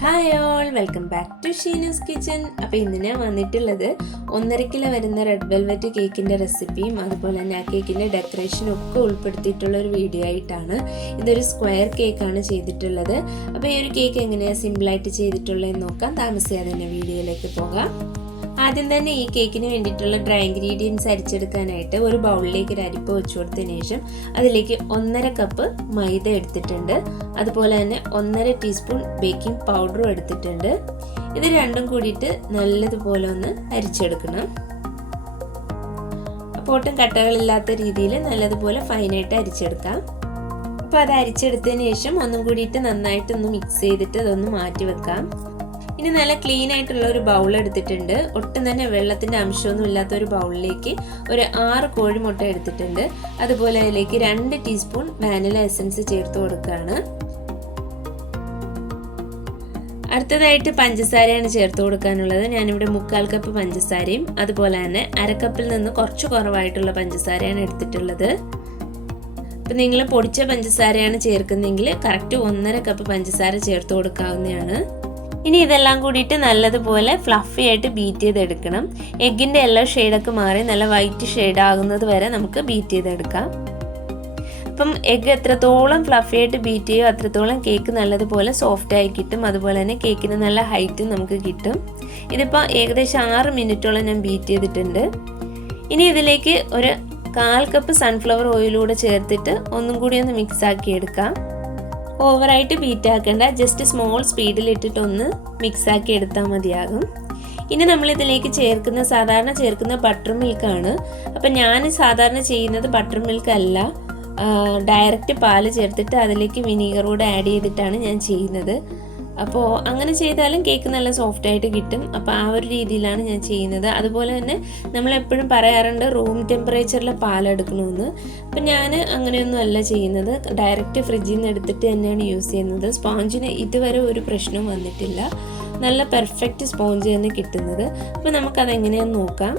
Hi all, welcome back to Sheenu's kitchen. അപ്പോൾ ഇന്ന് ഞാൻ വന്നിട്ടുള്ളത് 1.5 കിലോ വരുന്ന റെഡ് വെൽവെറ്റ് കേക്കിൻ്റെ റെസിപ്പിയും അതുപോലെ തന്നെ ആ കേക്കിൻ്റെ ഡെക്കറേഷനും ഒക്കെ ഉൾപ്പെടുത്തിയിട്ടുള്ള ഒരു വീഡിയോ ആയിട്ടാണ്. ഇതൊരു സ്ക്വയർ കേക്കാണ് ചെയ്തിട്ടുള്ളത്. അപ്പോൾ ഈ ഒരു കേക്ക് എങ്ങനെയാണ് സിമ്പിളായിട്ട് ചെയ്തിട്ടുള്ളതെന്ന് നോക്കാം. താമസിയാതെ തന്നെ വീഡിയോയിലേക്ക് പോകാം. ആദ്യം തന്നെ ഈ കേക്കിന് വേണ്ടിയിട്ടുള്ള ഡ്രൈ ഇൻഗ്രീഡിയൻസ് അരിച്ചെടുക്കാനായിട്ട് ഒരു ബൗളിലേക്ക് ഒരു അരിപ്പ വെച്ച് കൊടുത്തതിന് ശേഷം അതിലേക്ക് 1.5 കപ്പ് മൈദ എടുത്തിട്ടുണ്ട്. അതുപോലെ തന്നെ 1.5 ടീസ്പൂൺ ബേക്കിംഗ് പൗഡറും എടുത്തിട്ടുണ്ട്. ഇത് രണ്ടും കൂടിയിട്ട് നല്ലതുപോലെ ഒന്ന് അരിച്ചെടുക്കണം. അപ്പോൾ ഒട്ടും കട്ടകളില്ലാത്ത രീതിയിൽ നല്ലതുപോലെ ഫൈനായിട്ട് അരിച്ചെടുക്കാം. അപ്പോൾ അത് അരിച്ചെടുത്തതിന് ശേഷം ഒന്നും കൂടിയിട്ട് നന്നായിട്ടൊന്ന് മിക്സ് ചെയ്തിട്ട് അതൊന്ന് മാറ്റി വെക്കാം. ഇനി നല്ല ക്ലീൻ ആയിട്ടുള്ള ഒരു ബൗൾ എടുത്തിട്ടുണ്ട്. ഒട്ടും തന്നെ വെള്ളത്തിൻ്റെ അംശമൊന്നും ഇല്ലാത്ത ഒരു ബൗളിലേക്ക് ഒരു 6 കോഴിമുട്ട എടുത്തിട്ടുണ്ട്. അതുപോലെ അതിലേക്ക് 2 ടീസ്പൂൺ വാനില എസൻസ് ചേർത്ത് കൊടുക്കുകയാണ്. അടുത്തതായിട്ട് പഞ്ചസാരയാണ് ചേർത്ത് കൊടുക്കാനുള്ളത്. ഞാനിവിടെ 1/4 കപ്പ് പഞ്ചസാരയും അതുപോലെ തന്നെ 1/2 കപ്പിൽ നിന്ന് കുറച്ച് കുറവായിട്ടുള്ള പഞ്ചസാരയാണ് എടുത്തിട്ടുള്ളത്. അപ്പം നിങ്ങൾ പൊടിച്ച പഞ്ചസാരയാണ് ചേർക്കുന്നതെങ്കിൽ കറക്റ്റ് 1.5 കപ്പ് പഞ്ചസാര ചേർത്ത് കൊടുക്കാവുന്നതാണ്. ഇനി ഇതെല്ലാം കൂടിയിട്ട് നല്ലതുപോലെ ഫ്ലഫി ആയിട്ട് ബീറ്റ് ചെയ്തെടുക്കണം. എഗ്ഗിൻ്റെ യെല്ലോ ഷെയ്ഡൊക്കെ മാറി നല്ല വൈറ്റ് ഷെയ്ഡ് ആകുന്നത് വരെ നമുക്ക് ബീറ്റ് ചെയ്തെടുക്കാം. അപ്പം എഗ്ഗ് എത്രത്തോളം ഫ്ലഫി ആയിട്ട് ബീറ്റ് ചെയ്യുമോ അത്രത്തോളം കേക്ക് നല്ലതുപോലെ സോഫ്റ്റായി കിട്ടും. അതുപോലെ തന്നെ കേക്കിന് നല്ല ഹൈറ്റും നമുക്ക് കിട്ടും. ഇതിപ്പോൾ ഏകദേശം 6 മിനിറ്റോളം ഞാൻ ബീറ്റ് ചെയ്തിട്ടുണ്ട്. ഇനി ഇതിലേക്ക് ഒരു 1/4 കപ്പ് സൺഫ്ലവർ ഓയിലൂടെ ചേർത്തിട്ട് ഒന്നും കൂടി ഒന്ന് മിക്സ് ആക്കി എടുക്കാം. ഓവറായിട്ട് ബീറ്റ് ആക്കേണ്ട, ജസ്റ്റ് സ്മോൾ സ്പീഡിൽ ഇട്ടിട്ട് ഒന്ന് മിക്സ് ആക്കി എടുത്താൽ മതിയാകും. ഇനി നമ്മളിതിലേക്ക് സാധാരണ ചേർക്കുന്ന ബട്ടർ മിൽക്കാണ്. അപ്പം ഞാൻ സാധാരണ ചെയ്യുന്നത് ബട്ടർ മിൽക്ക് അല്ല, ഡയറക്റ്റ് പാല് ചേർത്തിട്ട് അതിലേക്ക് വിനീഗർ കൂടെ ആഡ് ചെയ്തിട്ടാണ് ഞാൻ ചെയ്യുന്നത്. അപ്പോൾ അങ്ങനെ ചെയ്താലും കേക്ക് നല്ല സോഫ്റ്റായിട്ട് കിട്ടും. അപ്പോൾ ആ ഒരു രീതിയിലാണ് ഞാൻ ചെയ്യുന്നത്. അതുപോലെ തന്നെ നമ്മളെപ്പോഴും പറയാറുണ്ട് റൂം ടെമ്പറേച്ചറിൽ പാലെടുക്കണമെന്ന്. അപ്പം ഞാൻ അങ്ങനെയൊന്നും അല്ല ചെയ്യുന്നത്, ഡയറക്റ്റ് ഫ്രിഡ്ജിൽ നിന്ന് എടുത്തിട്ട് തന്നെയാണ് യൂസ് ചെയ്യുന്നത്. സ്പോഞ്ചിന് ഇതുവരെ ഒരു പ്രശ്നവും വന്നിട്ടില്ല, നല്ല പെർഫെക്റ്റ് സ്പോഞ്ച് തന്നെ കിട്ടുന്നത്. അപ്പോൾ നമുക്കതെങ്ങനെയാണെന്ന് നോക്കാം.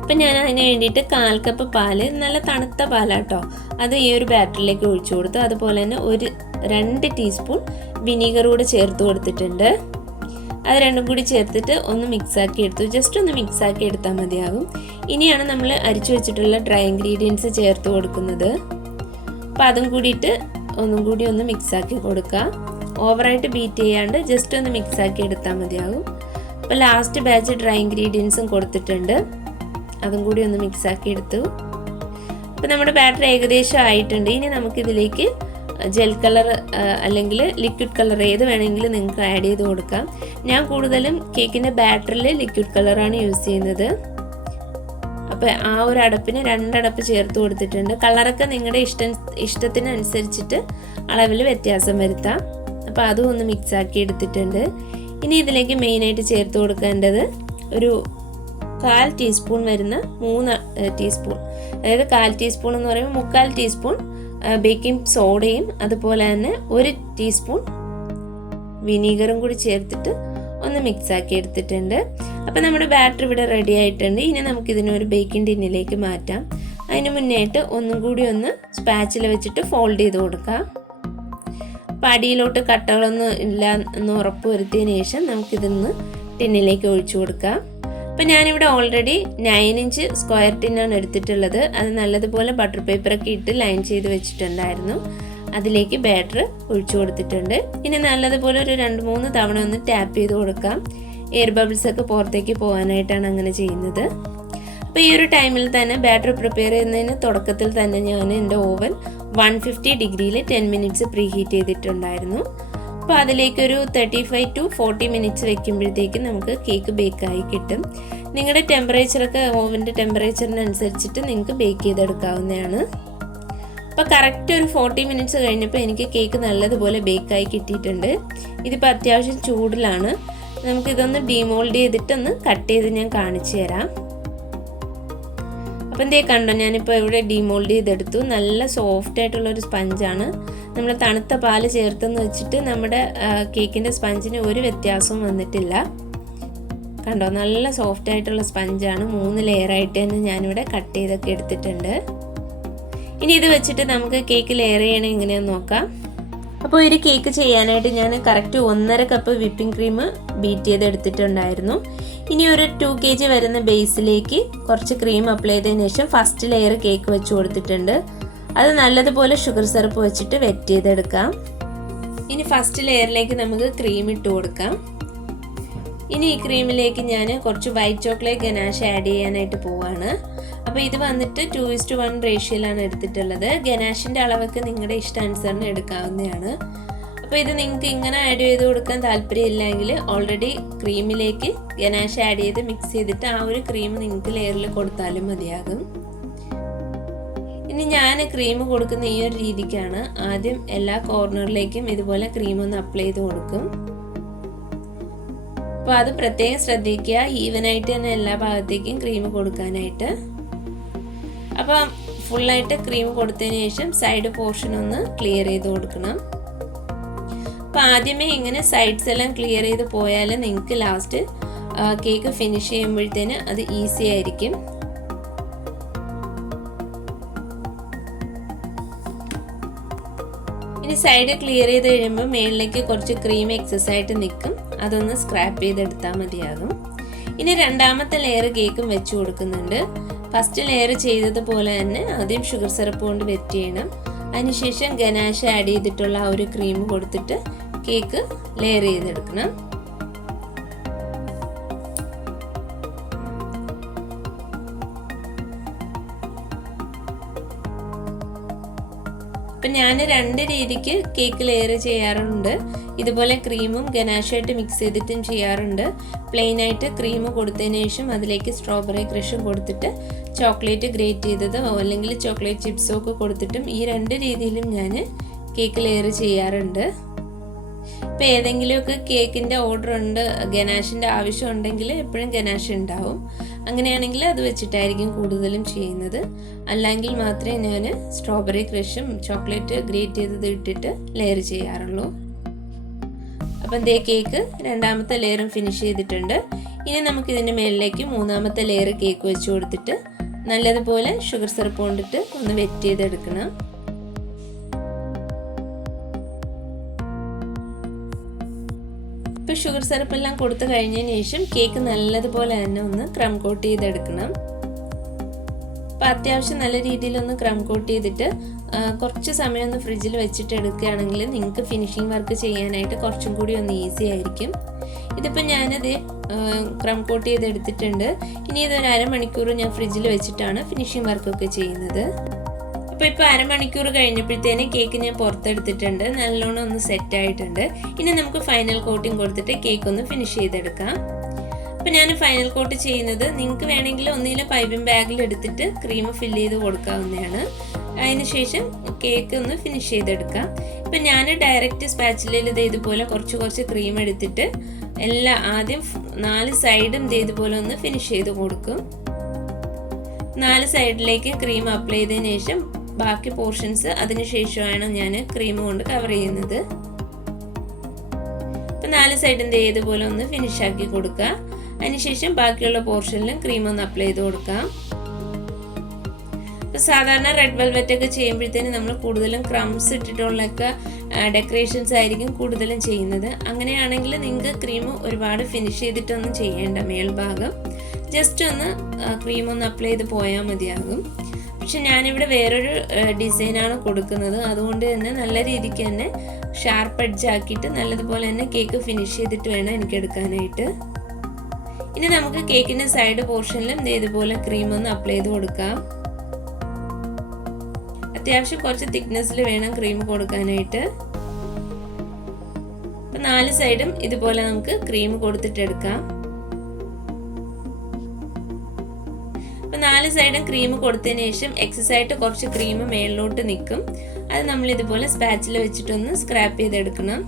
അപ്പം ഞാൻ അതിന് വേണ്ടിയിട്ട് 1/4 കപ്പ് പാല്, നല്ല തണുത്ത പാലാട്ടോ, അത് ഈ ഒരു ബാറ്ററിലേക്ക് ഒഴിച്ചു കൊടുത്തു. അതുപോലെ തന്നെ ഒരു 2 ടീസ്പൂൺ വിനീഗർ കൂടെ ചേർത്ത് കൊടുത്തിട്ടുണ്ട്. അത് രണ്ടും കൂടി ചേർത്തിട്ട് ഒന്ന് മിക്സാക്കി എടുത്തു. ജസ്റ്റ് ഒന്ന് മിക്സാക്കി എടുത്താൽ മതിയാകും. ഇനിയാണ് നമ്മൾ അരിച്ചു വെച്ചിട്ടുള്ള ഡ്രൈ ഇൻഗ്രീഡിയൻസ് ചേർത്ത് കൊടുക്കുന്നത്. അപ്പം അതും കൂടിയിട്ട് ഒന്നും കൂടി ഒന്ന് മിക്സാക്കി കൊടുക്കുക. ഓവറായിട്ട് ബീറ്റ് ചെയ്യാണ്ട് ജസ്റ്റ് ഒന്ന് മിക്സാക്കി എടുത്താൽ മതിയാകും. അപ്പോൾ ലാസ്റ്റ് ബാച്ച് ഡ്രൈ ഇൻഗ്രീഡിയൻസും കൊടുത്തിട്ടുണ്ട്, അതും കൂടി ഒന്ന് മിക്സാക്കി എടുത്തു. അപ്പോൾ നമ്മുടെ ബാറ്റർ ഏകദേശം ആയിട്ടുണ്ട്. ഇനി നമുക്കിതിലേക്ക് ജെൽ കളർ അല്ലെങ്കിൽ ലിക്വിഡ് കളർ ഏത് വേണമെങ്കിലും നിങ്ങൾക്ക് ആഡ് ചെയ്ത് കൊടുക്കാം. ഞാൻ കൂടുതലും കേക്കിൻ്റെ ബാറ്ററിൽ ലിക്വിഡ് കളറാണ് യൂസ് ചെയ്യുന്നത്. അപ്പോൾ ആ ഒരു അടപ്പിന് 2 അടപ്പ് ചേർത്ത് കൊടുത്തിട്ടുണ്ട്. കളറൊക്കെ നിങ്ങളുടെ ഇഷ്ടത്തിനനുസരിച്ചിട്ട് അളവിൽ വ്യത്യാസം വരുത്താം. അപ്പോൾ അതും ഒന്ന് മിക്സാക്കി എടുത്തിട്ടുണ്ട്. ഇനി ഇതിലേക്ക് മെയിനായിട്ട് ചേർത്ത് കൊടുക്കേണ്ടത് ഒരു 1/4 ടീസ്പൂൺ വരുന്ന 3 ടീസ്പൂൺ, അതായത് 1/4 ടീസ്പൂൺ എന്ന് പറയുമ്പോൾ 3/4 ടീസ്പൂൺ ബേക്കിംഗ് സോഡയും അതുപോലെ തന്നെ 1 ടീസ്പൂൺ വിനീഗറും കൂടി ചേർത്തിട്ട് ഒന്ന് മിക്സാക്കി എടുത്തിട്ടുണ്ട്. അപ്പോൾ നമ്മുടെ ബാറ്റർ ഇവിടെ റെഡി ആയിട്ടുണ്ട്. ഇനി നമുക്കിതിനൊരു ബേക്കിംഗ് ടിന്നിലേക്ക് മാറ്റാം. അതിന് മുന്നേയായിട്ട് ഒന്നും കൂടി ഒന്ന് സ്പാച്ചിൽ വെച്ചിട്ട് ഫോൾഡ് ചെയ്ത് കൊടുക്കാം. അപ്പോൾ അടിയിലോട്ട് കട്ടകളൊന്നും ഇല്ല എന്ന് ഉറപ്പ് വരുത്തിയതിന് ശേഷം നമുക്കിതൊന്ന് ടിന്നിലേക്ക് ഒഴിച്ചു കൊടുക്കാം. അപ്പോൾ ഞാനിവിടെ ഓൾറെഡി 9 ഇഞ്ച് സ്ക്വയർ ടിന്നാണ് എടുത്തിട്ടുള്ളത്. അത് നല്ലതുപോലെ ബട്ടർ പേപ്പറൊക്കെ ഇട്ട് ലൈൻ ചെയ്ത് വെച്ചിട്ടുണ്ടായിരുന്നു. അതിലേക്ക് ബാറ്റർ ഒഴിച്ചു കൊടുത്തിട്ടുണ്ട്. ഇനി നല്ലതുപോലെ ഒരു 2-3 തവണ ഒന്ന് ടാപ്പ് ചെയ്ത് കൊടുക്കാം. എയർ ബബിൾസൊക്കെ പുറത്തേക്ക് പോകാനായിട്ടാണ് അങ്ങനെ ചെയ്യുന്നത്. അപ്പോൾ ഈ ഒരു ടൈമിൽ തന്നെ ബാറ്റർ പ്രിപ്പയർ ചെയ്യുന്നതിന് തുടക്കത്തിൽ തന്നെ ഞാൻ എൻ്റെ ഓവൻ 150 ഡിഗ്രിയിൽ 10 മിനിറ്റ്സ് പ്രീ ഹീറ്റ് ചെയ്തിട്ടുണ്ടായിരുന്നു. അപ്പോൾ അതിലേക്കൊരു 35 to 40 മിനിറ്റ്സ് വെക്കുമ്പോഴത്തേക്കും നമുക്ക് കേക്ക് ബേക്കായി കിട്ടും. നിങ്ങളുടെ ടെമ്പറേച്ചറൊക്കെ ഓവൻ്റെ ടെമ്പറേച്ചറിനനുസരിച്ചിട്ട് നിങ്ങൾക്ക് ബേക്ക് ചെയ്തെടുക്കാവുന്നതാണ്. അപ്പോൾ കറക്റ്റ് ഒരു 40 മിനിറ്റ്സ് കഴിഞ്ഞപ്പോൾ എനിക്ക് കേക്ക് നല്ലതുപോലെ ബേക്കായി കിട്ടിയിട്ടുണ്ട്. ഇതിപ്പോൾ അത്യാവശ്യം ചൂടിലാണ്. നമുക്കിതൊന്ന് ഡീമോൾഡ് ചെയ്തിട്ടൊന്ന് കട്ട് ചെയ്ത് ഞാൻ കാണിച്ചു തരാം. അപ്പം എന്തേ കണ്ടോ, ഞാനിപ്പോൾ ഇവിടെ ഡീമോൾഡ് ചെയ്തെടുത്തു. നല്ല സോഫ്റ്റ് ആയിട്ടുള്ളൊരു സ്പഞ്ചാണ്. നമ്മൾ തണുത്ത പാല് ചേർത്തെന്ന് വെച്ചിട്ട് നമ്മുടെ കേക്കിൻ്റെ സ്പഞ്ചിന് ഒരു വ്യത്യാസവും വന്നിട്ടില്ല. കണ്ടോ, നല്ല സോഫ്റ്റ് ആയിട്ടുള്ള സ്പഞ്ചാണ്. 3 ലെയറായിട്ട് തന്നെ ഞാനിവിടെ കട്ട് ചെയ്തൊക്കെ എടുത്തിട്ടുണ്ട്. ഇനി ഇത് വെച്ചിട്ട് നമുക്ക് കേക്ക് ലെയർ ചെയ്യണേ എങ്ങനെയാണെന്ന് നോക്കാം. അപ്പോൾ ഒരു കേക്ക് ചെയ്യാനായിട്ട് ഞാൻ correct 1.5 cup whipping cream beat ചെയ്തെടുത്തിട്ടുണ്ടായിരുന്നു. ഇനി ഒരു 2 kg വരുന്ന ബേസിലേക്ക് കുറച്ച് ക്രീം അപ്ലൈ ചെയ്തതിന് ശേഷം ഫസ്റ്റ് ലെയർ കേക്ക് വെച്ച് കൊടുത്തിട്ടുണ്ട്. അത് നല്ലതുപോലെ ഷുഗർ സിറപ്പ് വെച്ചിട്ട് വെറ്റ് ചെയ്തെടുക്കാം. ഇനി ഫസ്റ്റ് ലെയറിലേക്ക് നമുക്ക് ക്രീം ഇട്ട് കൊടുക്കാം. ഇനി ഈ ക്രീമിലേക്ക് ഞാൻ കുറച്ച് വൈറ്റ് ചോക്ലേറ്റ് ഗനാഷ് ആഡ് ചെയ്യാനായിട്ട് പോവാണ്. അപ്പോൾ ഇത് വന്നിട്ട് 2:1 റേഷ്യോയിലാണ് എടുത്തിട്ടുള്ളത്. ഗനാഷിൻ്റെ അളവൊക്കെ നിങ്ങളുടെ ഇഷ്ടാനുസരണം എടുക്കാവുന്നതാണ്. അപ്പോൾ ഇത് നിങ്ങൾക്ക് ഇങ്ങനെ ആഡ് ചെയ്ത് കൊടുക്കാൻ താല്പര്യമില്ലെങ്കിൽ ഓൾറെഡി ക്രീമിലേക്ക് ഗനാഷ് ആഡ് ചെയ്ത് മിക്സ് ചെയ്തിട്ട് ആ ഒരു ക്രീം നിങ്ങൾക്ക് ലെയറിൽ കൊടുത്താലും മതിയാകും. ഇനി ഞാൻ ക്രീം കൊടുക്കുന്ന ഈ ഒരു രീതിക്കാണ്. ആദ്യം എല്ലാ കോർണറിലേക്കും ഇതുപോലെ ക്രീം ഒന്ന് അപ്ലൈ ചെയ്ത് കൊടുക്കും. അപ്പോൾ അത് പ്രത്യേകം ശ്രദ്ധിക്കുക, ഈവനായിട്ട് തന്നെ എല്ലാ ഭാഗത്തേക്കും ക്രീം കൊടുക്കാനായിട്ട്. അപ്പോൾ ഫുള്ളായിട്ട് ക്രീം കൊടുത്തതിന് ശേഷം സൈഡ് പോർഷൻ ഒന്ന് ക്ലിയർ ചെയ്ത് കൊടുക്കണം. അപ്പോൾ ആദ്യമേ ഇങ്ങനെ സൈഡ്സ് എല്ലാം ക്ലിയർ ചെയ്ത് പോയാൽ നിങ്ങൾക്ക് ലാസ്റ്റ് കേക്ക് ഫിനിഷ് ചെയ്യുമ്പോഴത്തേന് അത് ഈസി ആയിരിക്കും. ഇനി സൈഡ് ക്ലിയർ ചെയ്ത് കഴിയുമ്പോൾ മേളിലേക്ക് കുറച്ച് ക്രീം എക്സസ് ആയിട്ട് നിൽക്കും. അതൊന്ന് സ്ക്രാപ്പ് ചെയ്തെടുത്താൽ മതിയാകും. ഇനി രണ്ടാമത്തെ ലെയർ കേക്കും വെച്ച് കൊടുക്കുന്നുണ്ട്. ഫസ്റ്റ് ലെയർ ചെയ്തതുപോലെ തന്നെ ആദ്യം ഷുഗർ സിറപ്പ് കൊണ്ട് വെറ്റ് ചെയ്യണം. അതിനുശേഷം ഗനാഷ് ആഡ് ചെയ്തിട്ടുള്ള ആ ഒരു ക്രീം കൊടുത്തിട്ട് കേക്ക് ലെയർ ചെയ്തെടുക്കണം. അപ്പം ഞാൻ 2 രീതിക്ക് കേക്ക് ലെയർ ചെയ്യാറുണ്ട്. ഇതുപോലെ ക്രീമും ഗനാഷായിട്ട് മിക്സ് ചെയ്തിട്ടും ചെയ്യാറുണ്ട്. പ്ലെയിൻ ആയിട്ട് ക്രീം കൊടുത്തതിന് ശേഷം അതിലേക്ക് സ്ട്രോബെറി ക്രഷും കൊടുത്തിട്ട് ചോക്ലേറ്റ് ഗ്രേറ്റ് ചെയ്തതോ അല്ലെങ്കിൽ ചോക്ലേറ്റ് ചിപ്സോ ഒക്കെ കൊടുത്തിട്ടും ഈ 2 രീതിയിലും ഞാൻ കേക്ക് ലെയർ ചെയ്യാറുണ്ട്. ഇപ്പം ഏതെങ്കിലുമൊക്കെ കേക്കിൻ്റെ ഓർഡർ ഉണ്ട്, ഗനാഷിൻ്റെ ആവശ്യം ഉണ്ടെങ്കിൽ എപ്പോഴും ഗനാഷ് ഉണ്ടാവും. അങ്ങനെയാണെങ്കിൽ അത് വെച്ചിട്ടായിരിക്കും കൂടുതലും ചെയ്യുന്നത്. അല്ലെങ്കിൽ മാത്രമേ ഞാൻ സ്ട്രോബെറി ക്രഷും ചോക്ലേറ്റ് ഗ്രേറ്റ് ചെയ്തത് ഇട്ടിട്ട് ലെയർ ചെയ്യാറുള്ളൂ. അപ്പം ദേ കേക്ക് രണ്ടാമത്തെ ലെയറും ഫിനിഷ് ചെയ്തിട്ടുണ്ട്. ഇനി നമുക്ക് ഇതിൻ്റെ മേളിലേക്ക് മൂന്നാമത്തെ ലെയർ കേക്ക് വെച്ച് കൊടുത്തിട്ട് നല്ലതുപോലെ ഷുഗർ സിറപ്പ് കൊണ്ടിട്ട് ഒന്ന് വെറ്റ് ചെയ്തെടുക്കണം. ഇപ്പോൾ ഷുഗർ സിറപ്പ് എല്ലാം കൊടുത്തു കഴിഞ്ഞതിന് ശേഷം കേക്ക് നല്ലതുപോലെ തന്നെ ഒന്ന് ക്രം കോട്ട് ചെയ്തെടുക്കണം. അപ്പോൾ അത്യാവശ്യം നല്ല രീതിയിലൊന്ന് ക്രം കോട്ട് ചെയ്തിട്ട് കുറച്ച് സമയം ഒന്ന് ഫ്രിഡ്ജിൽ വെച്ചിട്ട് എടുക്കുകയാണെങ്കിൽ നിങ്ങൾക്ക് ഫിനിഷിംഗ് വർക്ക് ചെയ്യാനായിട്ട് കുറച്ചും കൂടി ഒന്ന് ഈസി ആയിരിക്കും. ഇതിപ്പോൾ ഞാനത് ക്രം കോട്ട് ചെയ്തെടുത്തിട്ടുണ്ട്. ഇനി ഇതൊരു അരമണിക്കൂർ ഞാൻ ഫ്രിഡ്ജിൽ വെച്ചിട്ടാണ് ഫിനിഷിംഗ് വർക്കൊക്കെ ചെയ്യുന്നത്. അപ്പോൾ അരമണിക്കൂർ കഴിഞ്ഞപ്പോഴത്തേന് കേക്ക് ഞാൻ പുറത്തെടുത്തിട്ടുണ്ട്. നല്ലോണം ഒന്ന് സെറ്റായിട്ടുണ്ട്. ഇനി നമുക്ക് ഫൈനൽ കോട്ടിങ് കൊടുത്തിട്ട് കേക്ക് ഒന്ന് ഫിനിഷ് ചെയ്തെടുക്കാം. അപ്പോൾ ഞാൻ ഫൈനൽ കോട്ട് ചെയ്യുന്നത് നിങ്ങൾക്ക് വേണമെങ്കിൽ ഒന്നിലും പൈപ്പിംഗ് ബാഗിൽ എടുത്തിട്ട് ക്രീം ഫില്ല് ചെയ്ത് കൊടുക്കാവുന്നതാണ്. അതിനുശേഷം കേക്ക് ഒന്ന് ഫിനിഷ് ചെയ്തെടുക്കാം. ഇപ്പം ഞാൻ ഡയറക്റ്റ് സ്പാച്ചിലയിൽ ഇതുപോലെ കുറച്ച് ക്രീം എടുത്തിട്ട് ആദ്യം 4 സൈഡും ഇതുപോലെ ഒന്ന് ഫിനിഷ് ചെയ്ത് കൊടുക്കും. 4 സൈഡിലേക്ക് ക്രീം അപ്ലൈ ചെയ്തതിന് ശേഷം ബാക്കി പോർഷൻസ് അതിനുശേഷമാണ് ഞാൻ ക്രീം കൊണ്ട് കവർ ചെയ്യുന്നത്. ഇപ്പം 4 സൈഡും ഇതുപോലെ ഒന്ന് ഫിനിഷ് ആക്കി കൊടുക്കുക. അതിനുശേഷം ബാക്കിയുള്ള പോർഷനിലും ക്രീം ഒന്ന് അപ്ലൈ ചെയ്ത് കൊടുക്കാം. ഇപ്പോൾ സാധാരണ റെഡ് വെൽവെറ്റ് ഒക്കെ ചെയ്യുമ്പോഴത്തേന് നമ്മൾ കൂടുതലും ക്രംസ് ഇട്ടിട്ടുള്ളൊക്കെ ഡെക്കറേഷൻസ് ആയിരിക്കും കൂടുതലും ചെയ്യുന്നത്. അങ്ങനെയാണെങ്കിൽ നിങ്ങൾക്ക് ക്രീം ഒരുപാട് ഫിനിഷ് ചെയ്തിട്ടൊന്നും ചെയ്യേണ്ട, മേൽഭാഗം ജസ്റ്റ് ഒന്ന് ക്രീം ഒന്ന് അപ്ലൈ ചെയ്ത് പോയാൽ മതിയാകും. പക്ഷെ ഞാനിവിടെ വേറൊരു ഡിസൈനാണ് കൊടുക്കുന്നത്. അതുകൊണ്ട് തന്നെ നല്ല രീതിക്ക് തന്നെ ഷാർപ്പ് എഡ്ജ് ആക്കിയിട്ട് നല്ലതുപോലെ തന്നെ കേക്ക് ഫിനിഷ് ചെയ്തിട്ട് വേണം എനിക്ക് എടുക്കാനായിട്ട്. ഇനി നമുക്ക് കേക്കിൻ്റെ സൈഡ് പോർഷനിലും ഇതുപോലെ ക്രീം ഒന്ന് അപ്ലൈ ചെയ്ത് കൊടുക്കാം. അത്യാവശ്യം കുറച്ച് തിക്നെസ്സിൽ വേണം ക്രീം കൊടുക്കാനായിട്ട്. അപ്പം 4 സൈഡും ഇതുപോലെ നമുക്ക് ക്രീം കൊടുത്തിട്ടെടുക്കാം. അപ്പം 4 സൈഡും ക്രീം കൊടുത്തതിന് ശേഷം എക്സസ് ആയിട്ട് കുറച്ച് ക്രീം മേളിലോട്ട് നിൽക്കും. അത് നമ്മൾ ഇതുപോലെ സ്പാച്ചിൽ വെച്ചിട്ടൊന്ന് സ്ക്രാപ്പ് ചെയ്തെടുക്കണം.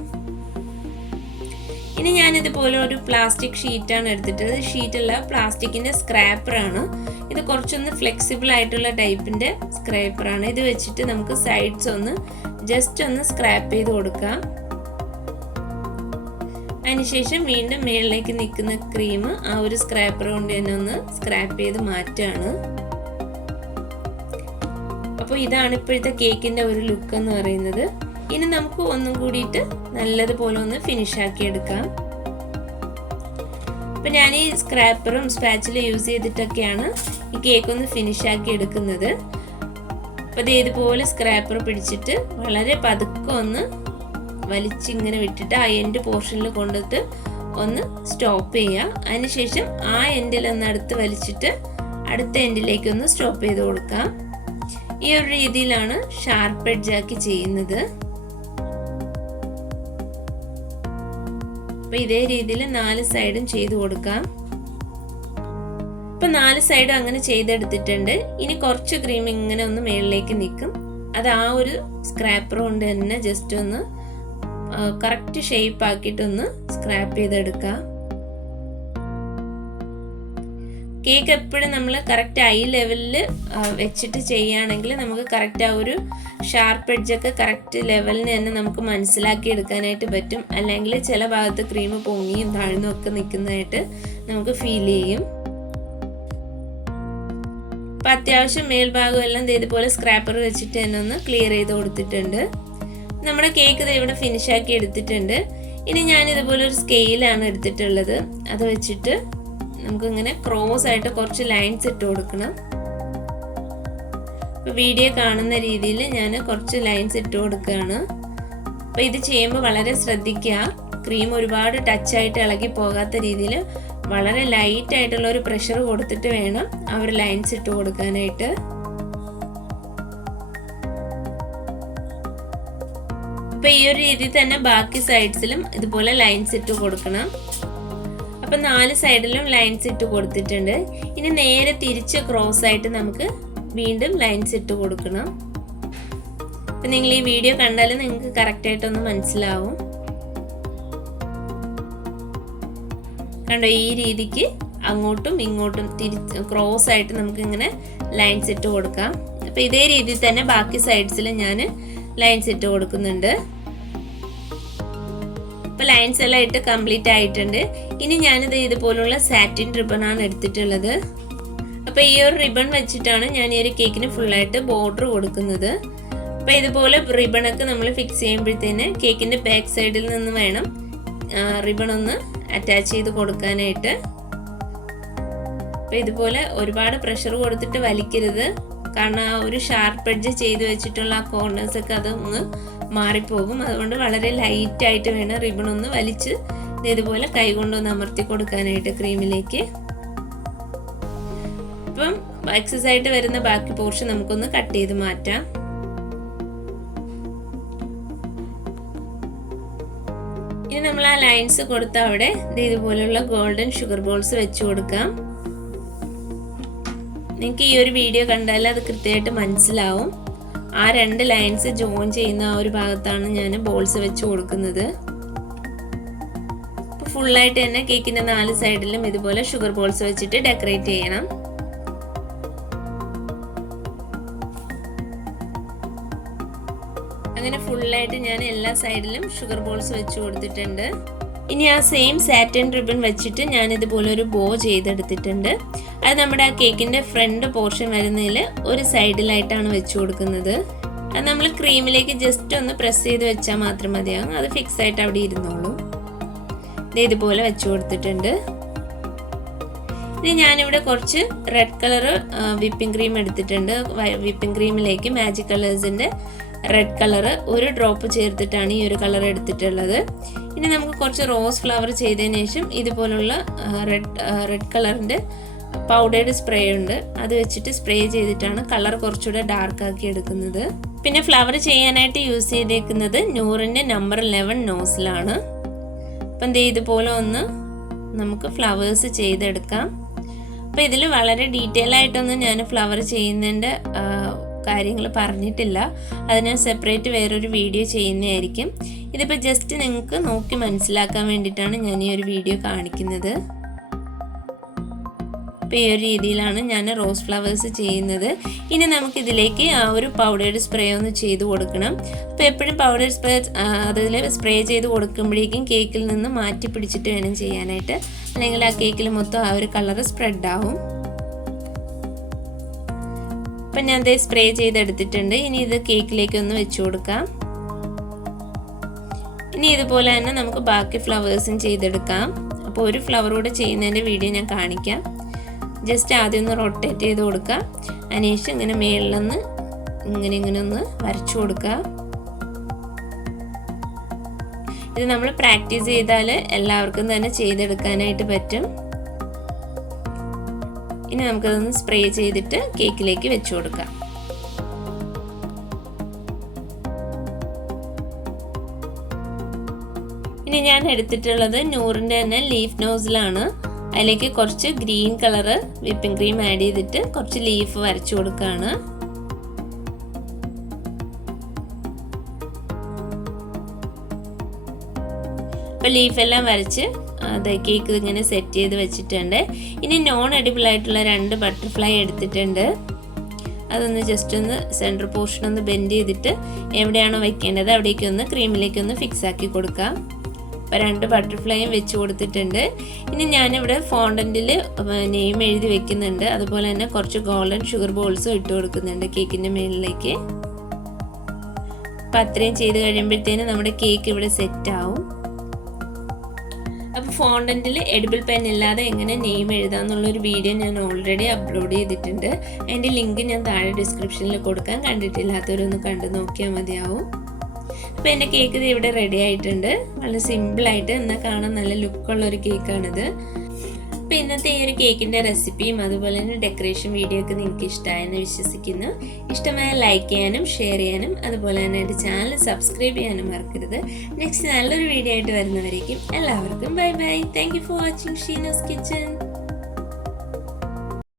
ഇനി ഞാനിതുപോലെ ഒരു പ്ലാസ്റ്റിക് ഷീറ്റാണ് എടുത്തിട്ടത്. ഷീറ്റല്ല, പ്ലാസ്റ്റിക്കിൻ്റെ സ്ക്രാപ്പറാണ്. ഇത് കുറച്ചൊന്ന് ഫ്ലെക്സിബിൾ ആയിട്ടുള്ള ടൈപ്പിൻ്റെ സ്ക്രാപ്പറാണ്. ഇത് വെച്ചിട്ട് നമുക്ക് സൈഡ്സ് ഒന്ന് ജസ്റ്റ് ഒന്ന് സ്ക്രാപ്പ് ചെയ്ത് കൊടുക്കാം. അതിനുശേഷം വീണ്ടും മേളിലേക്ക് നിൽക്കുന്ന ക്രീം ആ ഒരു സ്ക്രാപ്പർ കൊണ്ട് തന്നെ ഒന്ന് സ്ക്രാപ്പ് ചെയ്ത് മാറ്റുകയാണ്. അപ്പോൾ ഇതാണ് ഇപ്പോഴത്തെ കേക്കിൻ്റെ ഒരു ലുക്ക് എന്ന് പറയുന്നത്. ഇനി നമുക്ക് ഒന്നും കൂടിയിട്ട് നല്ലതുപോലെ ഒന്ന് ഫിനിഷ് ആക്കി എടുക്കാം. അപ്പം ഞാൻ ഈ സ്ക്രാപ്പറും സ്പാച്ചിലും യൂസ് ചെയ്തിട്ടൊക്കെയാണ് ഈ കേക്ക് ഒന്ന് ഫിനിഷ് ആക്കി എടുക്കുന്നത്. അപ്പോൾ ഇത് ഇതുപോലെ സ്ക്രാപ്പർ പിടിച്ചിട്ട് വളരെ പതുക്കെ ഒന്ന് വലിച്ചിങ്ങനെ വിട്ടിട്ട് ആ എൻഡ് പോർഷനിൽ കൊണ്ടിട്ട് ഒന്ന് സ്റ്റോപ്പ് ചെയ്യുക. അതിനുശേഷം ആ എൻഡിലൊന്ന് അടുത്ത് വലിച്ചിട്ട് അടുത്ത എൻഡിലേക്ക് ഒന്ന് സ്റ്റോപ്പ് ചെയ്ത് കൊടുക്കാം. ഈ ഒരു രീതിയിലാണ് ഷാർപ്പ് എഡ്ജ് ആക്കി ചെയ്യുന്നത്. അപ്പൊ ഇതേ രീതിയിൽ 4 സൈഡും ചെയ്ത് കൊടുക്കാം. ഇപ്പൊ 4 സൈഡും അങ്ങനെ ചെയ്തെടുത്തിട്ടുണ്ട്. ഇനി കുറച്ച് ക്രീം ഇങ്ങനെ ഒന്ന് മേളിലേക്ക് നിൽക്കും. അത് ആ ഒരു സ്ക്രാപ്പർ കൊണ്ട് തന്നെ ജസ്റ്റ് ഒന്ന് കറക്റ്റ് ഷേപ്പ് ആക്കിയിട്ടൊന്ന് സ്ക്രാപ്പ് ചെയ്തെടുക്കാം. കേക്ക് എപ്പോഴും നമ്മൾ കറക്റ്റ് ഐ ലെവലിൽ വെച്ചിട്ട് ചെയ്യുകയാണെങ്കിൽ നമുക്ക് കറക്റ്റ് ആ ഒരു ഷാർപ്പ് എഡ്ജൊക്കെ കറക്റ്റ് ലെവലിന് തന്നെ നമുക്ക് മനസ്സിലാക്കി എടുക്കാനായിട്ട് പറ്റും. അല്ലെങ്കിൽ ചില ഭാഗത്ത് ക്രീം പൊങ്ങിയും താഴ്ന്നും ഒക്കെ നിൽക്കുന്നതായിട്ട് നമുക്ക് ഫീൽ ചെയ്യും. അപ്പം അത്യാവശ്യം മേൽഭാഗം എല്ലാം ഇതുപോലെ സ്ക്രാപ്പർ വെച്ചിട്ട് തന്നെ ഒന്ന് ക്ലിയർ ചെയ്ത് കൊടുത്തിട്ടുണ്ട്. നമ്മുടെ കേക്ക് ഇത് ഇവിടെ ഫിനിഷ് ആക്കി എടുത്തിട്ടുണ്ട്. ഇനി ഞാൻ ഇതുപോലെ ഒരു സ്കെയിലാണ് എടുത്തിട്ടുള്ളത്. അത് വെച്ചിട്ട് നമുക്കിങ്ങനെ ക്രോസ് ആയിട്ട് കുറച്ച് ലൈൻസ് ഇട്ട് കൊടുക്കണം. ഇപ്പോൾ വീഡിയോ കാണുന്ന രീതിയിൽ ഞാൻ കുറച്ച് ലൈൻസ് ഇട്ട് കൊടുക്കുകയാണ്. അപ്പോൾ ഇത് ചെയ്യുമ്പോൾ വളരെ ശ്രദ്ധിക്കുക, ക്രീം ഒരുപാട് ടച്ചായിട്ട് ഇളകി പോകാത്ത രീതിയിൽ വളരെ ലൈറ്റ് ആയിട്ടുള്ള ഒരു പ്രഷർ കൊടുത്തിട്ട് വേണം ആ ഒരു ലൈൻസ് ഇട്ട് കൊടുക്കാനായിട്ട്. അപ്പോൾ ഈ ഒരു രീതിയിൽ തന്നെ ബാക്കി സൈഡ്സിലും ഇതുപോലെ ലൈൻസ് ഇട്ട് കൊടുക്കണം. അപ്പം 4 സൈഡിലും ലൈൻസ് ഇട്ട് കൊടുത്തിട്ടുണ്ട്. ഇനി നേരെ തിരിച്ച് ക്രോസ് ആയിട്ട് നമുക്ക് വീണ്ടും ലൈൻസ് ഇട്ട് കൊടുക്കണം. അപ്പം നിങ്ങൾ ഈ വീഡിയോ കണ്ടാൽ നിങ്ങൾക്ക് കറക്റ്റായിട്ടൊന്ന് മനസ്സിലാവും. കണ്ടോ, ഈ രീതിക്ക് അങ്ങോട്ടും ഇങ്ങോട്ടും ക്രോസ് ആയിട്ട് നമുക്കിങ്ങനെ ലൈൻസ് ഇട്ട് കൊടുക്കാം. അപ്പം ഇതേ രീതിയിൽ തന്നെ ബാക്കി സൈഡ്സിൽ ഞാൻ ലൈൻസ് ഇട്ട് കൊടുക്കുന്നുണ്ട്. ഇപ്പോൾ ലൈൻസ് എല്ലാം ഇട്ട് കംപ്ലീറ്റ് ആയിട്ടുണ്ട്. ഇനി ഞാനിത് ഇതുപോലുള്ള സാറ്റിൻ റിബണാണ് എടുത്തിട്ടുള്ളത്. അപ്പോൾ ഈ ഒരു റിബൺ വെച്ചിട്ടാണ് ഞാൻ ഈ ഒരു കേക്കിന് ഫുള്ളായിട്ട് ബോർഡർ കൊടുക്കുന്നത്. അപ്പോൾ ഇതുപോലെ റിബണൊക്കെ നമ്മൾ ഫിക്സ് ചെയ്യുമ്പോഴത്തേന് കേക്കിൻ്റെ ബാക്ക് സൈഡിൽ നിന്ന് വേണം റിബൺ ഒന്ന് അറ്റാച്ച് ചെയ്ത് കൊടുക്കാനായിട്ട്. അപ്പോൾ ഇതുപോലെ ഒരുപാട് പ്രഷർ കൊടുത്തിട്ട് വലിക്കരുത്, കാരണം ആ ഒരു ഷാർപ്പ് എഡ്ജ് ചെയ്ത് വെച്ചിട്ടുള്ള ആ കോർണേഴ്സൊക്കെ അതൊന്ന് മാറിപ്പോകും. അതുകൊണ്ട് വളരെ ലൈറ്റായിട്ട് വേണം റിബൺ ഒന്ന് വലിച്ച് ഇതുപോലെ കൈകൊണ്ടൊന്ന് അമർത്തി കൊടുക്കാനായിട്ട് ക്രീമിലേക്ക്. അപ്പം എക്സസ് ആയിട്ട് വരുന്ന ബാക്കി പോർഷൻ നമുക്കൊന്ന് കട്ട് ചെയ്ത് മാറ്റാം. ഇനി നമ്മൾ ആ ലൈൻസ് കൊടുത്ത അവിടെ ഇതുപോലുള്ള ഗോൾഡൻ ഷുഗർ ബോൾസ് വെച്ച് കൊടുക്കാം. നിങ്ങൾക്ക് ഈ ഒരു വീഡിയോ കണ്ടാൽ അത് കൃത്യമായിട്ട് മനസ്സിലാവും. ആ 2 ലൈൻസ് ജോയിൻ ചെയ്യുന്ന ആ ഒരു ഭാഗത്താണ് ഞാൻ ബോൾസ് വെച്ച് കൊടുക്കുന്നത്. അപ്പോൾ ഫുള്ളായിട്ട് തന്നെ കേക്കിൻ്റെ 4 സൈഡിലും ഇതുപോലെ ഷുഗർ ബോൾസ് വെച്ചിട്ട് ഡെക്കറേറ്റ് ചെയ്യണം. അങ്ങനെ ഫുള്ളായിട്ട് ഞാൻ എല്ലാ സൈഡിലും ഷുഗർ ബോൾസ് വെച്ച് കൊടുത്തിട്ടുണ്ട്. ഇനി ആ സെയിം സാറ്റിൻ റിബൺ വെച്ചിട്ട് ഞാൻ ഇതുപോലെ ഒരു ബോ ചെയ്തെടുത്തിട്ടുണ്ട്. അത് നമ്മുടെ ആ കേക്കിൻ്റെ ഫ്രണ്ട് പോർഷൻ വരുന്നതിൽ ഒരു സൈഡിലായിട്ടാണ് വെച്ച് കൊടുക്കുന്നത്. അത് നമ്മൾ ക്രീമിലേക്ക് ജസ്റ്റ് ഒന്ന് പ്രസ് ചെയ്ത് വെച്ചാൽ മാത്രം മതിയാകും, അത് ഫിക്സ് ആയിട്ട് അവിടെ ഇരുന്നോളും. ഇതുപോലെ വെച്ച് കൊടുത്തിട്ടുണ്ട്. ഇനി ഞാനിവിടെ കുറച്ച് റെഡ് കളർ വിപ്പിംഗ് ക്രീം എടുത്തിട്ടുണ്ട്. വിപ്പിംഗ് ക്രീമിലേക്ക് മാജിക് കളേഴ്സിൻ്റെ റെഡ് കളർ ഒരു ഡ്രോപ്പ് ചേർത്തിട്ടാണ് ഈ ഒരു കളർ എടുത്തിട്ടുള്ളത്. ഇനി നമുക്ക് കുറച്ച് റോസ് ഫ്ലവർ ചെയ്തതിന് ശേഷം ഇതുപോലുള്ള റെഡ് കളറിൻ്റെ പൗഡേർഡ് സ്പ്രേ ഉണ്ട്, അത് വെച്ചിട്ട് സ്പ്രേ ചെയ്തിട്ടാണ് കളർ കുറച്ചുകൂടെ ഡാർക്ക് ആക്കി എടുക്കുന്നത്. പിന്നെ ഫ്ലവർ ചെയ്യാനായിട്ട് യൂസ് ചെയ്തേക്കുന്നത് നൂറിൻ്റെ നമ്പർ 11 നോസിലാണ്. അപ്പം ഇതുപോലെ ഒന്ന് നമുക്ക് ഫ്ലവേഴ്സ് ചെയ്തെടുക്കാം. അപ്പോൾ ഇതിൽ വളരെ ഡീറ്റെയിൽ ആയിട്ടൊന്നും ഞാൻ ഫ്ലവർ ചെയ്യുന്നതിൻ്റെ കാര്യങ്ങൾ പറഞ്ഞിട്ടില്ല, അത് ഞാൻ സെപ്പറേറ്റ് വേറൊരു വീഡിയോ ചെയ്യുന്നതായിരിക്കും. ഇതിപ്പോൾ ജസ്റ്റ് നിങ്ങൾക്ക് നോക്കി മനസ്സിലാക്കാൻ വേണ്ടിയിട്ടാണ് ഞാൻ ഈ ഒരു വീഡിയോ കാണിക്കുന്നത്. അപ്പോൾ ഈ ഒരു രീതിയിലാണ് ഞാൻ റോസ് ഫ്ലവേഴ്സ് ചെയ്യുന്നത്. ഇനി നമുക്കിതിലേക്ക് ആ ഒരു പൗഡേർഡ് സ്പ്രേ ഒന്ന് ചെയ്ത് കൊടുക്കണം. അപ്പോൾ എപ്പോഴും പൗഡർ സ്പ്രേ അതിൽ സ്പ്രേ ചെയ്ത് കൊടുക്കുമ്പോഴേക്കും കേക്കിൽ നിന്ന് മാറ്റി പിടിച്ചിട്ട് വേണം ചെയ്യാനായിട്ട്, അല്ലെങ്കിൽ ആ കേക്കിൽ മൊത്തം ആ ഒരു കളർ സ്പ്രെഡാവും. അപ്പം ഞാൻ സ്പ്രേ ചെയ്തെടുത്തിട്ടുണ്ട്. ഇനി ഇത് കേക്കിലേക്ക് ഒന്ന് വെച്ച് കൊടുക്കാം. ഇനി ഇതുപോലെ തന്നെ നമുക്ക് ബാക്കി ഫ്ലവേഴ്സും ചെയ്തെടുക്കാം. അപ്പോൾ ഒരു ഫ്ലവർ കൂടെ ചെയ്യുന്നതിൻ്റെ വീഡിയോ ഞാൻ കാണിക്കാം. ജസ്റ്റ് ആദ്യം ഒന്ന് റൊട്ടേറ്റ് ചെയ്ത് കൊടുക്കുക. അതിനുശേഷം ഇങ്ങനെ മേളിലൊന്ന് ഇങ്ങനെ ഒന്ന് വരച്ചു കൊടുക്കുക. ഇത് നമ്മൾ പ്രാക്ടീസ് ചെയ്താൽ എല്ലാവർക്കും തന്നെ ചെയ്തെടുക്കാനായിട്ട് പറ്റും. ഇനി നമുക്കതൊന്ന് സ്പ്രേ ചെയ്തിട്ട് കേക്കിലേക്ക് വെച്ചു കൊടുക്കാം. ഇനി ഞാൻ എടുത്തിട്ടുള്ളത് നൂറിൻ്റെ തന്നെ ലീഫ് നോസിലാണ്. അതിലേക്ക് കുറച്ച് green colour whipping cream add ചെയ്തിട്ട് കുറച്ച് ലീഫ് വരച്ചു കൊടുക്കുകയാണ്. അപ്പോൾ ലീഫെല്ലാം വരച്ച് അത് കേക്ക് ഇങ്ങനെ സെറ്റ് ചെയ്ത് വെച്ചിട്ടുണ്ട്. ഇനി നോൺ എഡിബിൾ ആയിട്ടുള്ള 2 ബട്ടർഫ്ലൈ എടുത്തിട്ടുണ്ട്. അതൊന്ന് ജസ്റ്റ് ഒന്ന് സെൻറ്റർ പോർഷൻ ഒന്ന് ബെൻഡ് ചെയ്തിട്ട് എവിടെയാണോ വെക്കേണ്ടത് അവിടേക്കൊന്ന് ക്രീമിലേക്കൊന്ന് ഫിക്സ് ആക്കി കൊടുക്കാം. അപ്പോൾ 2 ബട്ടർഫ്ലൈയും വെച്ച് കൊടുത്തിട്ടുണ്ട്. ഇനി ഞാനിവിടെ ഫോണ്ടൻറ്റിൽ നെയിം എഴുതി വെക്കുന്നുണ്ട്. അതുപോലെ തന്നെ കുറച്ച് ഗോൾഡൻ ഷുഗർ ബോൾസും ഇട്ട് കൊടുക്കുന്നുണ്ട് കേക്കിൻ്റെ മുകളിലേക്ക്. അപ്പോൾ അത്രയും ചെയ്ത് കഴിയുമ്പോഴത്തേനും നമ്മുടെ കേക്ക് ഇവിടെ സെറ്റ് ആവും. അപ്പോൾ ഫോണ്ടൻറ്റിൽ എഡിബിൾ പെൻ ഇല്ലാതെ എങ്ങനെ നെയിം എഴുതാമെന്നുള്ളൊരു വീഡിയോ ഞാൻ ഓൾറെഡി അപ്ലോഡ് ചെയ്തിട്ടുണ്ട്. അതിൻ്റെ ലിങ്ക് ഞാൻ താഴെ ഡിസ്ക്രിപ്ഷനിൽ കൊടുക്കാൻ, കണ്ടിട്ടില്ലാത്തവരൊന്ന് കണ്ടു നോക്കിയാൽ മതിയാവും. അപ്പോൾ എൻ്റെ കേക്ക് ഇത് ഇവിടെ റെഡി ആയിട്ടുണ്ട്. വളരെ സിമ്പിളായിട്ട് എന്നാൽ കാണാൻ നല്ല ലുക്കുള്ളൊരു കേക്കാണിത്. അപ്പോൾ ഇന്നത്തെ ഈ ഒരു കേക്കിൻ്റെ റെസിപ്പിയും അതുപോലെ തന്നെ ഡെക്കറേഷൻ വീഡിയോ ഒക്കെ നിങ്ങൾക്ക് ഇഷ്ടമായെന്ന് വിശ്വസിക്കുന്നു. ഇഷ്ടമായ ലൈക്ക് ചെയ്യാനും ഷെയർ ചെയ്യാനും അതുപോലെ തന്നെ എൻ്റെ ചാനൽ സബ്സ്ക്രൈബ് ചെയ്യാനും മറക്കരുത്. നെക്സ്റ്റ് നല്ലൊരു വീഡിയോ ആയിട്ട് വരുന്നവരേക്കും എല്ലാവർക്കും bye bye. Thank you for watching Sheena's kitchen.